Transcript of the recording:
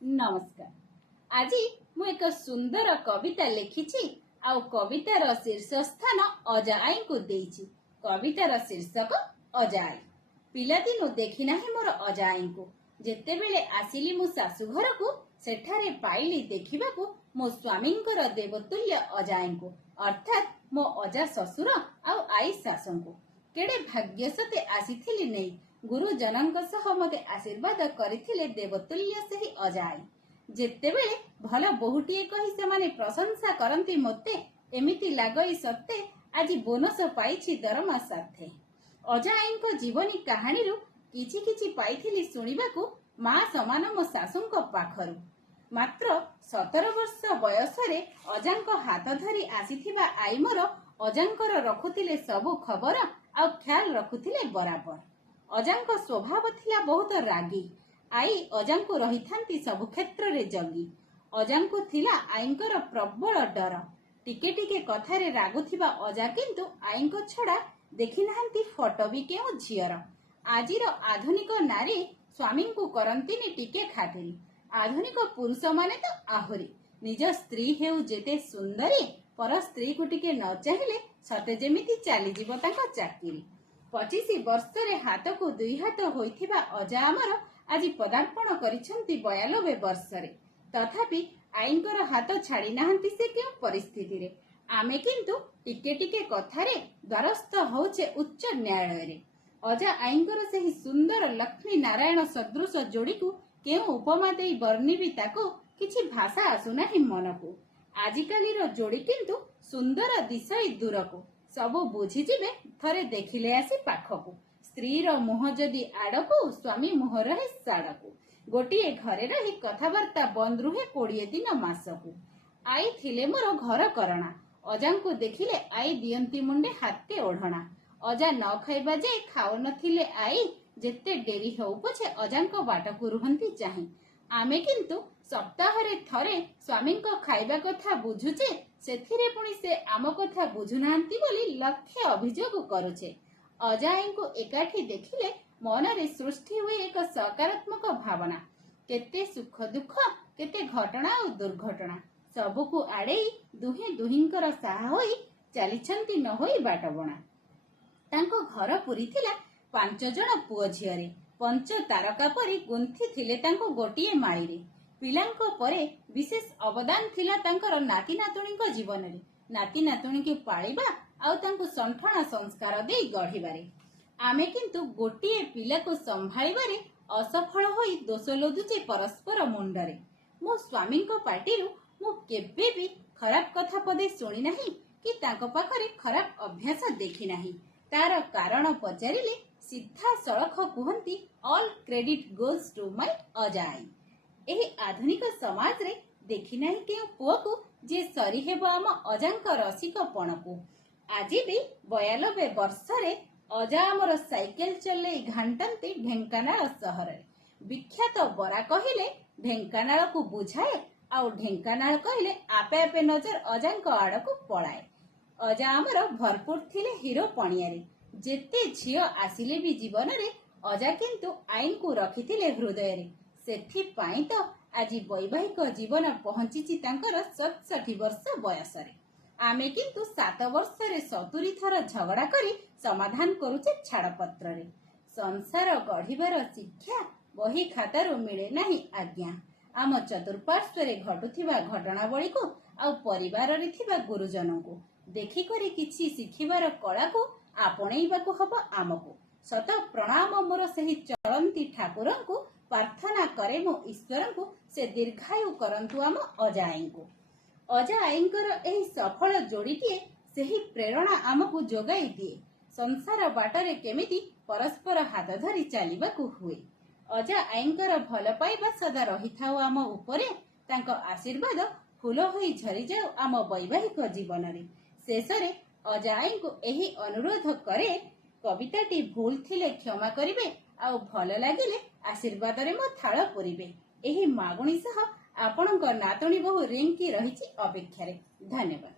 नमस्कार। आज मु एक सुंदर कविता लिखिछि आउ कवितार शीर्षस्थान अजाई को देइछि। कवितार शीर्षक अजाई। पिलादिनु देखि नाही मोर अजाई को, जेतेबेले आसिली मु शाशु घर को सेठारे पाइली देखिबाकू मो स्वामींकर देवतुल्य अजाई को, अर्थात मो अजा ससुर आउ आई शाशु को। केडे भाग्यसते आसीथिली नै गुरुजनଙ୍କ सह मते आशीर्वाद କରିଥିଲେ देवतुल्य ସେହି अजाई। ଯେତେବେଳେ ଭଲ ବୋହୁଟିଏ କହି ସେମାନେ ପ୍ରଶଂସା କରନ୍ତି ମୋତେ, ଏମିତି ଲାଗଇ ସତେ ଆଜି ବୋନସ ପାଇଛି ଦରମା ସାଥେ। ଅଜାଇଙ୍କ ଜୀବନୀ କାହାଣୀରୁ କିଛି କିଛି ପାଇଥିଲି ଶୁଣିବାକୁ ମା ସମାନ ମୋ ଶାଶୁଙ୍କ ପାଖରୁ। ମାତ୍ର 17 ବର୍ଷ ବୟସରେ ଅଜାଙ୍କ ହାତ ଧରି ଆସିଥିବା ଆଈ ମୋର ଅଜାଙ୍କର ରଖୁଥିଲେ ସବୁ ଖବର ଆଉ ଖ୍ୟାଲ ରଖୁଥିଲେ ବରାବର। ଅଜାଙ୍କ ସ୍ୱଭାବ ଥିଲା ବହୁତ ରାଗି। ଆଈ ଅଜାଙ୍କୁ ରହିଥାନ୍ତି ସବୁ କ୍ଷେତ୍ରରେ ଜଗି। ଅଜାଙ୍କୁ ଥିଲା ଆଈଙ୍କର ପ୍ରବଳ ଡର। ଟିକେ ଟିକେ କଥାରେ ରାଗୁଥିବା ଅଜା କିନ୍ତୁ ଆଈଙ୍କ ଛଡ଼ା ଦେଖିନାହାନ୍ତି ଫଟୋ ବି କେଉଁ ଝିଅର। ଆଜିର ଆଧୁନିକ ନାରୀ ସ୍ୱାମୀଙ୍କୁ କରନ୍ତିନି ଟିକେ ଖାତିରି। ଆଧୁନିକ ପୁରୁଷମାନେ ତ ଆହୁରି। ନିଜ ସ୍ତ୍ରୀ ହେଉ ଯେତେ ସୁନ୍ଦରୀ, ପର ସ୍ତ୍ରୀକୁ ଟିକେ ନ ଚାହିଁଲେ ସତେ ଯେମିତି ଚାଲିଯିବ ତାଙ୍କ ଚାକିରି। 25 ବର୍ଷରେ ହାତକୁ 2 ହାତ ହୋଇଥିବା ଅଜା ଆମର ଆଜି ପଦାର୍ପଣ କରିଛନ୍ତି 92 ବର୍ଷରେ। ତଥାପି ଆଈଙ୍କର ହାତ ଛାଡ଼ି ନାହାନ୍ତି ସେ କେଉଁ ପରିସ୍ଥିତିରେ। ଆମେ କିନ୍ତୁ ଟିକେ ଟିକେ କଥାରେ ଦ୍ୱାରସ୍ଥ ହେଉଛେ ଉଚ୍ଚ ନ୍ୟାୟାଳୟରେ। ଅଜା ଆଈଙ୍କର ସେହି ସୁନ୍ଦର ଲକ୍ଷ୍ମୀ ନାରାୟଣ ସଦୃଶ ଯୋଡ଼ିକୁ କେଉଁ ଉପମା ଦେଇ ବର୍ଣ୍ଣିବି ତାକୁ କିଛି ଭାଷା ଆସୁନାହିଁ ମନକୁ। ଆଜିକାଲିର ଯୋଡ଼ି କିନ୍ତୁ ସୁନ୍ଦର ଦିଶଇ ଦୂରକୁ, ସବୁ ବୁଝିଯିବେ ଥରେ ଦେଖିଲେ ଆସି ପାଖକୁ। ସ୍ତ୍ରୀର ମୁହଁ ଯଦି ଆଡ଼କୁ, ସ୍ୱାମୀ ମୁହଁ ରହେ ସାଡ଼କୁ। ଗୋଟିଏ ଘରେ ରହି କଥାବାର୍ତ୍ତା ବନ୍ଦ ରୁହେ 20 ଦିନ ମାସକୁ। ଆଈ ଥିଲେ ମୋର ଘର କରଣା। ଅଜାଙ୍କୁ ଦେଖିଲେ ଆଈ ଦିଅନ୍ତି ମୁଣ୍ଡେ ହାତେ ଓଢ଼ଣା। ଅଜା ନ ଖାଇବା ଯାଏ ଖାଉନଥିଲେ ଆଈ, ଯେତେ ଡେରି ହେଉ ପଛେ ଅଜାଙ୍କ ବାଟକୁ ରୁହନ୍ତି ଚାହିଁ। ଆମେ କିନ୍ତୁ ସପ୍ତାହରେ ଥରେ ସ୍ୱାମୀଙ୍କ ଖାଇବା କଥା ବୁଝୁଛେ, ସେଥିରେ ପୁଣି ସେ ଆମ କଥା ବୁଝୁନାହାନ୍ତି ବୋଲି ଲକ୍ଷେ ଅଭିଯୋଗ କରୁଛେ। ଅଜାଇଙ୍କୁ ଏକାଠି ଦେଖିଲେ ମନରେ ସୃଷ୍ଟି ହୁଏ ଏକ ସକାରାତ୍ମକ ଭାବନା। କେତେ ସୁଖ ଦୁଃଖ, କେତେ ଘଟଣା ଓ ଦୁର୍ଘଟଣା, ସବୁକୁ ଆଡ଼େଇ ଦୁହେଁ ଦୁହିଁଙ୍କର ସାହା ହୋଇ ଚାଲିଛନ୍ତି ନ ହୋଇ ବାଟବଣା। ତାଙ୍କ ଘର ପୁରିଥିଲା 5 ଜଣ ପୁଅ ଝିଅରେ। ପଞ୍ଚ ତାରକା ପରି ଗୁନ୍ଥିଥିଲେ ତାଙ୍କୁ ଗୋଟିଏ ମାଳିରେ। ପିଲାଙ୍କ ପରେ ବିଶେଷ ଅବଦାନ ଥିଲା ତାଙ୍କର ନାତି ନାତୁଣୀଙ୍କ ଜୀବନରେ। ନାତି ନାତୁଣୀଙ୍କୁ ପାଳିବା ଆଉ ତାଙ୍କୁ ସଣ୍ଠଣା ସଂସ୍କାର ଦେଇ ଗଢ଼ିବାରେ। ଆମେ କିନ୍ତୁ ଗୋଟିଏ ପିଲାକୁ ସମ୍ଭାଳିବାରେ ଅସଫଳ ହୋଇ ଦୋଷ ଲଦୁଛେ ପରସ୍ପର ମୁଣ୍ଡରେ। ମୋ ସ୍ୱାମୀଙ୍କ ପାଟିରୁ ମୁଁ କେବେ ବି ଖରାପ କଥା ପଦେ ଶୁଣି ନାହିଁ କି ତାଙ୍କ ପାଖରେ ଖରାପ ଅଭ୍ୟାସ ଦେଖି ନାହିଁ। ତାର କାରଣ ପଚାରିଲେ ସିଧାସଳଖ କୁହନ୍ତି, all credit goes to my ଅଜାଇ। ଏହି ଆଧୁନିକ ସମାଜରେ ଦେଖି ନାହିଁ କେଉଁ ପୁଅକୁ ଯେ ସରିହେବ ଆମ ଅଜାଙ୍କ ରସିକ ପଣକୁ। ଆଜି ବି 92 ବର୍ଷରେ ଅଜା ଆମର ସାଇକେଲ ଚଲେଇ ଘାଣ୍ଟନ୍ତି ଢେଙ୍କାନାଳ ସହରରେ। ବିଖ୍ୟାତ ବରା କହିଲେ ଢେଙ୍କାନାଳକୁ ବୁଝାଏ, ଆଉ ଢେଙ୍କାନାଳ କହିଲେ ଆପେ ଆପେ ନଜର ଅଜାଙ୍କ ଆଡ଼କୁ ପଳାଏ। ଅଜା ଆମର ଭରପୁର ଥିଲେ ହିରୋ ପଣିଆରେ। ଯେତେ ଝିଅ ଆସିଲେ ବି ଜୀବନରେ ଅଜା କିନ୍ତୁ ଆଈଙ୍କୁ ରଖିଥିଲେ ହୃଦୟରେ। ସେଥିପାଇଁ ତ ଆଜି ବୈବାହିକ ଜୀବନ ପହଞ୍ଚିଛି ତାଙ୍କର 67 ବର୍ଷ ବୟସରେ। ଆମେ କିନ୍ତୁ 7 ବର୍ଷରେ 70 ଥର ଝଗଡ଼ା କରି ସମାଧାନ କରୁଛେ ଛାଡ଼ପତ୍ରରେ। ସଂସାର ଗଢ଼ିବାର ଶିକ୍ଷା ବହି ଖାତାରୁ ମିଳେ ନାହିଁ ଆଜ୍ଞା। ଆମ ଚତୁଃପାର୍ଶ୍ୱରେ ଘଟୁଥିବା ଘଟଣାବଳୀକୁ ଆଉ ପରିବାରରେ ଥିବା ଗୁରୁଜନଙ୍କୁ ଦେଖିକରି କିଛି ଶିଖିବାର କଳାକୁ ଆପଣେଇବାକୁ ହବ ଆମକୁ। ଶତ ପ୍ରଣାମ ମୋର ସେହି ଚଳନ୍ତି ଠାକୁରଙ୍କୁ। ପ୍ରାର୍ଥନା କରେ ମୁଁ ଈଶ୍ୱରଙ୍କୁ, ସେ ଦୀର୍ଘାୟୁ କରନ୍ତୁ ଆମ ଅଜାଆଈଙ୍କୁ। ଅଜା ଆଈଙ୍କର ଏହି ସଫଳ ଯୋଡ଼ିଟିଏ ସେହି ପ୍ରେରଣା ଆମକୁ ଯୋଗାଇ ଦିଏ। ସଂସାର ବାଟରେ କେମିତି ପରସ୍ପର ହାତ ଧରି ଚାଲିବାକୁ ହୁଏ। ଅଜା ଆଈଙ୍କର ଭଲ ପାଇବା ସଦା ରହିଥାଉ ଆମ ଉପରେ। ତାଙ୍କ ଆଶୀର୍ବାଦ ଫୁଲ ହୋଇ ଝରିଯାଉ ଆମ ବୈବାହିକ ଜୀବନରେ। ଶେଷରେ ଅଜା ଆଈଙ୍କୁ ଏହି ଅନୁରୋଧ କରେ, କବିତାଟି ଭୁଲ ଥିଲେ କ୍ଷମା କରିବେ, ଆଉ ଭଲ ଲାଗିଲେ ଆଶୀର୍ବାଦରେ ମୋ ଥାଳ ପୂରିବେ। ଏହି ମାଗୁଣି ସହ ଆପଣଙ୍କ ନାତୁଣୀ ବୋହୂ ରିଙ୍କି ରହିଛି ଅପେକ୍ଷାରେ। ଧନ୍ୟବାଦ।